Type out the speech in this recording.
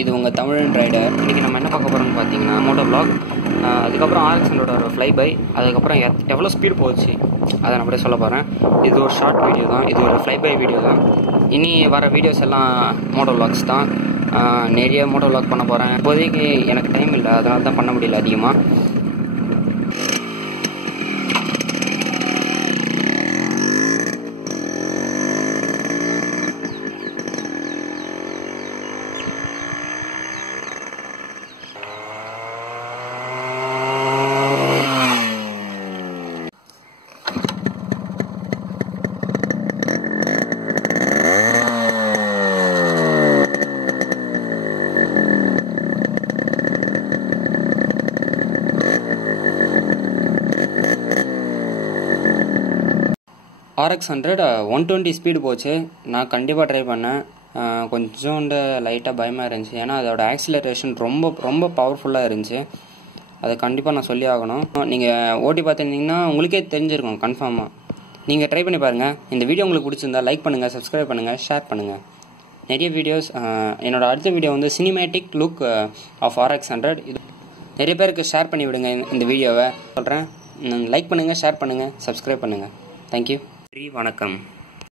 இது உங்கள் தமிழன் ரைடர். இன்றைக்கி நம்ம என்ன பார்க்க போகிறோம்னு பார்த்தீங்கன்னா மோட்டோ vlog. அதுக்கப்புறம் RX100 ஒரு ஃப்ளை பை, அதுக்கப்புறம் எவ்வளோ ஸ்பீடு போச்சு அதை நான் அப்படியே சொல்ல போகிறேன். இது ஒரு ஷார்ட் வீடியோ தான், இது ஒரு ஃப்ளை பை வீடியோ தான். இனி வர வீடியோஸ் எல்லாம் மோட்டோ vlogs தான். நிறைய மோட்டோ vlog பண்ண போகிறேன். இப்போதைக்கு எனக்கு டைம் இல்லை, அதனால தான் பண்ண முடியல அதிகமாக. RX100 120 ஸ்பீடு போச்சு. நான் கண்டிப்பாக ட்ரை பண்ணேன். கொஞ்சோண்டு லைட்டாக பயமாக இருந்துச்சு, ஏன்னா அதோட ஆக்சிலரேஷன் ரொம்ப ரொம்ப பவர்ஃபுல்லாக இருந்துச்சு. அதை கண்டிப்பாக நான் சொல்லி ஆகணும். நீங்கள் ஓட்டி பார்த்துருந்தீங்கன்னா உங்களுக்கே தெரிஞ்சிருக்கும் கன்ஃபார்மாக. நீங்கள் ட்ரை பண்ணி பாருங்கள். இந்த வீடியோ உங்களுக்கு பிடிச்சிருந்தா லைக் பண்ணுங்கள், சப்ஸ்கிரைப் பண்ணுங்கள், ஷேர் பண்ணுங்கள். நிறைய வீடியோஸ், என்னோடய அடுத்த வீடியோ வந்து சினிமேட்டிக் லுக் ஆஃப் RX100. இது நிறைய பேருக்கு ஷேர் பண்ணி விடுங்க. இந்த வீடியோவை சொல்கிறேன். லைக் பண்ணுங்கள், ஷேர் பண்ணுங்கள், சப்ஸ்கிரைப் பண்ணுங்கள். தேங்க்யூ. வணக்கம்.